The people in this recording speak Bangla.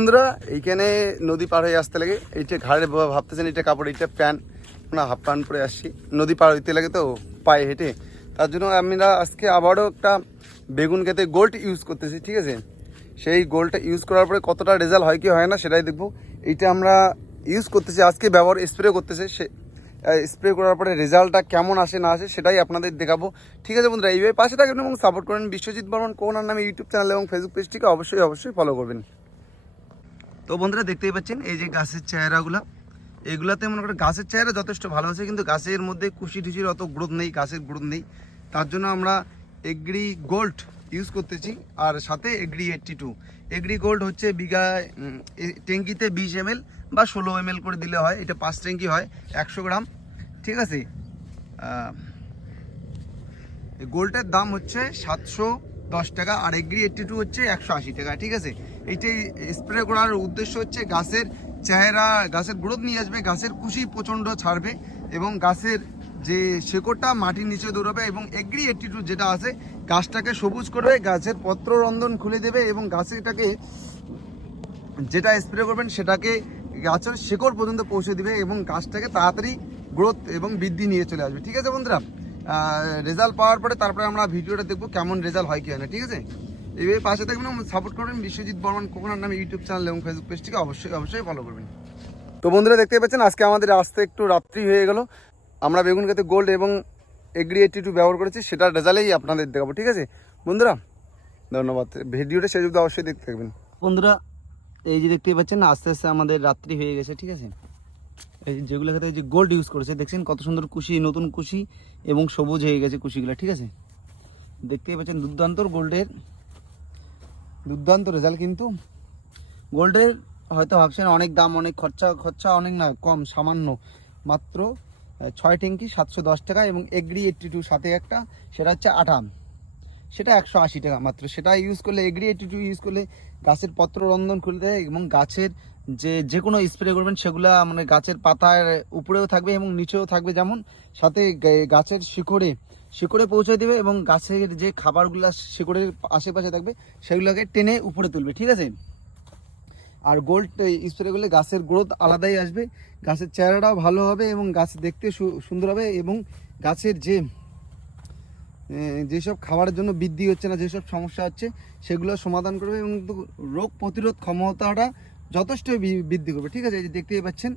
বন্ধুরা এইখানে নদী পার হয়ে আসতে লাগে, এইটা ঘাড়ে ভাবতেছেন এটা কাপড়, এইটা প্যান্ট না, হাফ প্যান্ট পরে আসছি, নদী পার হইতে লাগে তো পায়ে হেঁটে। তার জন্য আমরা আজকে আবারও একটা বেগুন খেতে গোল্ড ইউজ করতেছি, ঠিক আছে। সেই গোল্ডটা ইউজ করার পরে কতটা রেজাল্ট হয় কি হয় না সেটাই দেখবো। এইটা আমরা ইউজ করতেছি আজকে, ব্যবহার স্প্রে করতেছে, সে স্প্রে করার পরে রেজাল্টটা কেমন আসে না আসে সেটাই আপনাদের দেখাবো, ঠিক আছে বন্ধুরা। এইভাবে পাশে থাকবেন এবং সাপোর্ট করেন। বিশ্বজিৎ বর্মন কোনার নামে ইউটিউব চ্যানেল এবং ফেসবুক পেজটিকে অবশ্যই ফলো করবেন। তো বন্ধুরা দেখতেই পাচ্ছেন এই যে গাছের চেহারাগুলো, এগুলাতে মনে করেন গাছের চেহারা যথেষ্ট ভালো আছে, কিন্তু গাছের মধ্যে কুশি টুসির অত গ্রোথ নেই, গাছের গ্রোথ নেই। তার জন্য আমরা এগ্রি গোল্ড ইউজ করতেছি, আর সাথে এগ্রি 82। এগ্রি গোল্ড হচ্ছে বিঘায় ট্যাঙ্কিতে 20 ml বা 16 ml করে দিলে হয়। এটা 5 ট্যাঙ্কি হয়, 100 গ্রাম, ঠিক আছে। গোল্ডের দাম হচ্ছে 710 টাকা, আর এগ্রি 82 হচ্ছে 180 টাকা, ঠিক আছে। এইটাই স্প্রে করার উদ্দেশ্য হচ্ছে গাছের চেহারা, গাছের গ্রোথ নিয়ে আসবে, গাছের কুশি প্রচণ্ড ছাড়বে এবং গাছের যে শেকড়টা মাটির নিচে দৌড়াবে। এবং এগ্রি 82 যেটা আছে গাছটাকে সবুজ করবে, গাছের পত্ররন্ধন খুলে দেবে এবং গাছটাকে যেটা স্প্রে করবেন সেটাকে গাছের শেকড় পর্যন্ত পৌঁছে দিবে এবং গাছটাকে তাড়াতাড়ি গ্রোথ এবং বৃদ্ধি নিয়ে চলে আসবে, ঠিক আছে বন্ধুরা। রেজাল্ট পাওয়ার পরে তারপরে আমরা ভিডিওটা দেখবো কেমন রেজাল্ট হয় কি হয় না, ঠিক আছে। এইভাবে পাশে থাকবেন এবং সাপোর্ট করবেন। বিশ্বজিৎ বর্মন কোকোনার নামে ইউটিউব চ্যানেল এবং ফেসবুক পেজটিকে অবশ্যই ফলো করবেন। তো বন্ধুরা দেখতে পাচ্ছেন আজকে আমাদের আসতে একটু রাত্রি হয়ে গেল। আমরা বেগুন খেতে গোল্ড এবং এগ্রি 82 ব্যবহার করেছি, সেটার রেজাল্টেই আপনাদের দেখাবো, ঠিক আছে বন্ধুরা। ধন্যবাদ, ভিডিওটা শেষ অবধি অবশ্যই দেখতে থাকবেন। বন্ধুরা এই যে দেখতেই পাচ্ছেন আস্তে আস্তে আমাদের রাত্রি হয়ে গেছে, ঠিক আছে। এই যেগুলো খেতে এই যে গোল্ড ইউজ করেছে দেখছেন কত সুন্দর কুশি, নতুন কুশি এবং সবুজ হয়ে গেছে কুশিগুলো, ঠিক আছে। দেখতেই পাচ্ছেন দুর্দান্ত রেজাল্ট। কিন্তু গোল্ডের হয়তো ভাবছেন অনেক দাম, অনেক খরচা অনেক না, কম সামান্য, মাত্র 6 ট্যাঙ্কি 710 টাকা। এবং এগ্রি 82 সাথে একটা, সেটা হচ্ছে 8, সেটা 180 টাকা মাত্র। সেটা ইউজ করলে, এগ্রি 82 ইউজ করলে গাছের পত্ররন্ধন খুলে দেয় এবং গাছের যে কোনো স্প্রে করবেন সেগুলা মানে গাছের পাতার উপরেও থাকবে এবং নিচেও থাকবে, যেমন সাথে গাছের শিকড়ে পৌঁছে দেবে এবং গাছের যে খাবারগুলো শিকড়ের আশেপাশে থাকবে সেগুলোকে টেনে উপরে তুলবে, ঠিক আছে। আর গোল্ড স্প্রে করলে গাছের গ্রোথ আলাদাই আসবে, গাছের চেহারাটাও ভালো হবে এবং গাছ দেখতে সুন্দর হবে এবং গাছের যেসব খাবারের জন্য বৃদ্ধি হচ্ছে না, যেসব সমস্যা হচ্ছে সেগুলো সমাধান করবে এবং রোগ প্রতিরোধ ক্ষমতাটা যথেষ্ট বৃদ্ধি করবে, ঠিক আছে। এই যে দেখতেই পাচ্ছেন